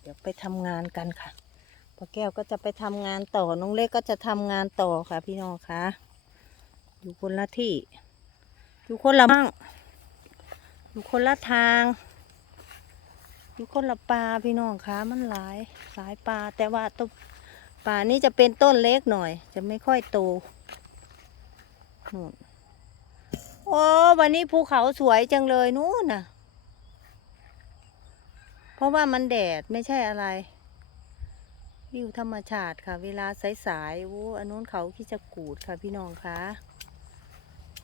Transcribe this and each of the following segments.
เดี๋ยวไปทำงานกันค่ะป้าแก้วก็จะไปทำงานต่อ น้องเล็กก็จะทำงานต่อค่ะ พี่น้องคะอยู่คนละที่ อยู่คนละบ้างอยู่คนละทาง อยู่คนละปลาพี่น้องคะมันหลายสายปลาแต่ว่าต้นป่านี้จะเป็นต้นเล็กหน่อย จะไม่ค่อยโตนู่นโอ้วันนี้ภูเขาสวยจังเลยนู่นน่ะ เพราะว่ามันแดดไม่ใช่อะไร วิวธรรมชาติค่ะ เวลาสายๆโอ้อันนู้นเขาที่จะกูดค่ะพี่น้องคะ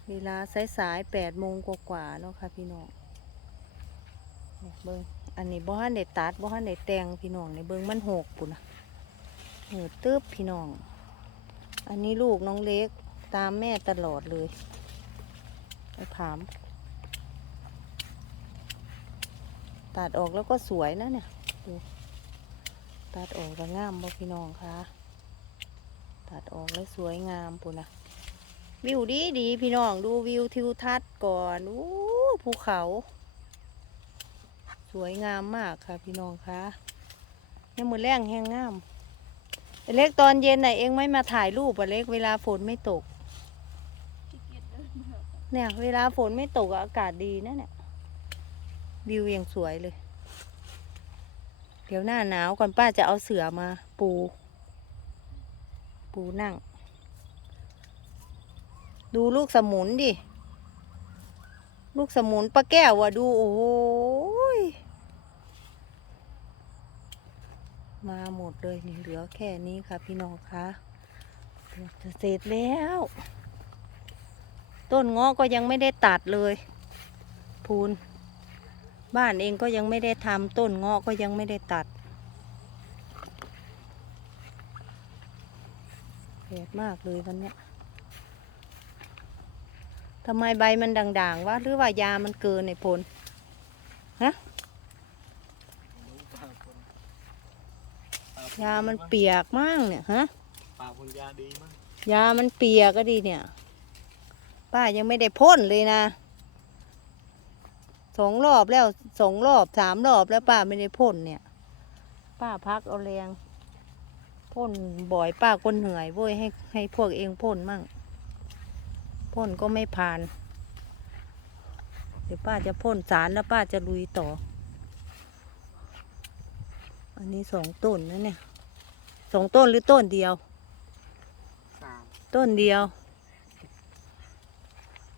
เวลาสายๆแปดโมงกว่าๆเนาะค่ะพี่น้องเบิ้งอันนี้บ่ฮันได้ตัดบ่ฮันได้แต่งพี่น้องในเบิ้งมันหกปุ่นนะเหือตึ๊บพี่น้อง อันนี้ลูกน้องเล็กตามแม่ตลอดเลย ไปผาม ตัดออกแล้วก็สวยนะเนี่ยดูตัดออกแล้วงามบ่พี่น้องคะตัดออกแล้วสวยงามปุ่นะวิวดีดีพี่น้องดูวิวทิวทัศน์ก่อนอู้ภูเขา สวยงามมากค่ะพี่น้องคะยังมือแรงแห้งงามเล็กตอนเย็นน่ะเองไม่มาถ่ายรูปอะเล็กเวลาฝนไม่ตก เนี่ยเวลาฝนไม่ตกอะอากาศดีนะเนี่ย วิวยังสวยเลย เดี๋ยวหน้าหนาวก่อนป้าจะเอาเสือมาปู ปูนั่ง ดูลูกสมุนดิ ลูกสมุนป้าแก้วอะดูโอ้ยมาหมดเลยนี่เหลือแค่นี้ค่ะพี่น้องคะเกือบจะเสร็จแล้ว ต้นงาะก็ยังไม่ได้ตัดเลย พูน บ้านเองก็ยังไม่ได้ทำต้นเงาะก็ยังไม่ได้ตัดแปลกมากเลยวันเนี้ยทำไมใบมันด่างๆวะหรือว่ายามันเกินในพลฮะยามันเปียกมากเนี่ยฮะปากคนยาดีมากยามันเปียกก็ดีเนี่ย ป้ายังไม่ได้พ่นเลยนะ สองรอบแล้วสองรอบสามรอบแล้วป้าไม่ได้พ่นเนี่ย ป้าพักเอาแรงพ่นบ่อยป้าก็เหนื่อยเว้ยให้ให้พวกเองพ่นมั่งพ่นก็ไม่ผ่าน เดี๋ยวป้าจะพ่นสารแล้วป้าจะลุยต่อ อันนี้สองต้นนะเนี่ยสองต้นหรือต้นเดียวสามต้นเดียว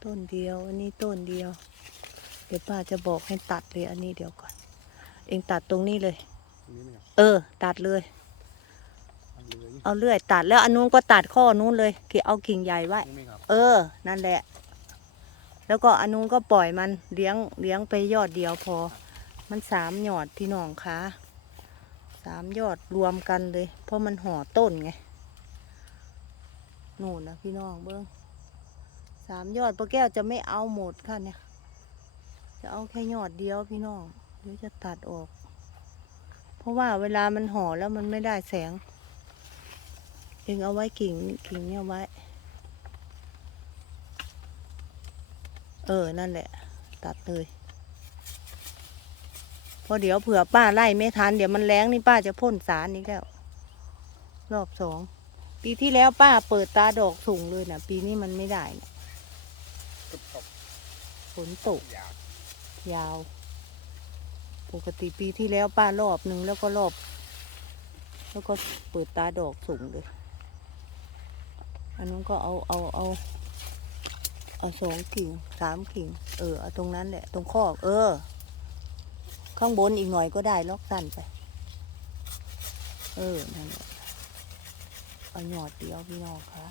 ต้นเดียว อันนี้ต้นเดียว เดี๋ยวป้าจะบอกให้ตัดเลยอันนี้เดี๋ยวก่อน เองตัดตรงนี้เลยอันนี้ไหมครับเออ ตัดเลย อันเหลืออยู่เอาเลื่อย ตัดแล้วอันนู้นก็ตัดข้อนู้นเลยที่เอากิ่งใหญ่ไว้ นี่ไหมครับเออ นั่นแหละ แล้วก็อันนู้นก็ปล่อยมันเลี้ยงเลี้ยงไปยอดเดียวพอ มันสามยอดพี่น้องคะสามยอดรวมกันเลย เพราะมันห่อต้นไงนู่นนะพี่น้องเบิ้งสามยอดป้าแก้วจะไม่เอาหมดค่ะเนี่ย จะเอาแค่ยอดเดียวพี่น้องเดี๋ยวจะตัดออก เพราะว่าเวลามันห่อแล้วมันไม่ได้แสง เองเอาไว้กิ่งกิ่งเนี่ยไว้ เออนั่นแหละ ตัดเลยพราะเดี๋ยวเผื่อป้าไล่ไม่ทันเดี๋ยวมันแรงนี่ป้าจะพ่นสารอีกแล้ว รอบสองปีที่แล้วป้าเปิดตาดอกสูงเลยนะปีนี้มันไม่ได้นะตุ๊บตบฝนตก ยาว ปกติปีที่แล้วป้ารอบหนึ่งแล้วก็รอบ แล้วก็เปิดตาดอกสูงเลย อันนั้นก็เอาเอาเอาเอาสองกิ่งสามกิ่ง เออเอาตรงนั้นแหละ ตรงข้อกเออ ข้างบนอีกหน่อยก็ได้ล็อกสั้นไป เออนั่นแหละเอาหยอดเดียวพี่น้องคะ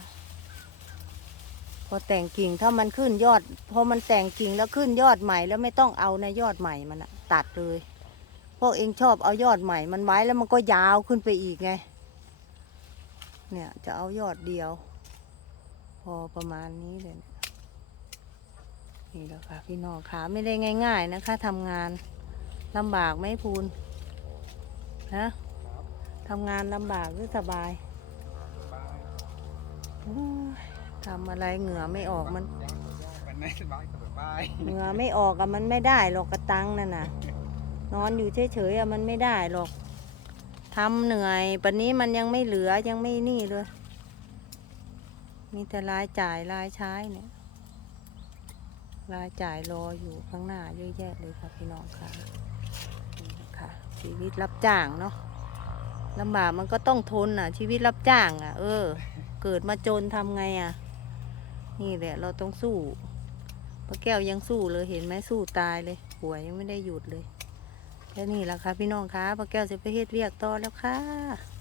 พอแต่งกิ่งถ้ามันขึ้นยอด พอมันแต่งกิ่งแล้วขึ้นยอดใหม่แล้วไม่ต้องเอาในยอดใหม่มันอะตัดเลย พวกเองชอบเอายอดใหม่มันไว้แล้วมันก็ยาวขึ้นไปอีกไง เนี่ยจะเอายอดเดียว พอประมาณนี้เลยนี่แหละค่ะพี่น้องขาไม่ได้ง่าย ๆ นะคะทำงานลำบากไหมพูนฮะทำงานลำบากหรือสบายบาย ทำอะไรเหงื่อไม่ออกมัน วันไหนสบายก็สบายเหงื่อไม่ออกอะมันไม่ได้หรอกกระตังนั่นน่ะ นอนอยู่เฉยๆอะมันไม่ได้หรอกทำเหนื่อยปันนี้มันยังไม่เหลือยังไม่นี่เลย มีแต่รายจ่ายรายใช้เนี่ยรายจ่ายรออยู่ข้างหน้าเยอะแยะเลยค่ะพี่น้องค่ะนี่นะคะชีวิตรับจ้างเนาะลำบากมันก็ต้องทนอะ ชีวิตรับจ้างอะ เออ เกิดมาจนทำไงอะ นี่แหละเราต้องสู้ป้าแก้วยังสู้เลยเห็นไหมสู้ตายเลย หัวยังไม่ได้หยุดเลย แค่นี้แหละค่ะพี่น้องคะป้าแก้วจะไปเฮ็ดเวียกต่อแล้วค่ะ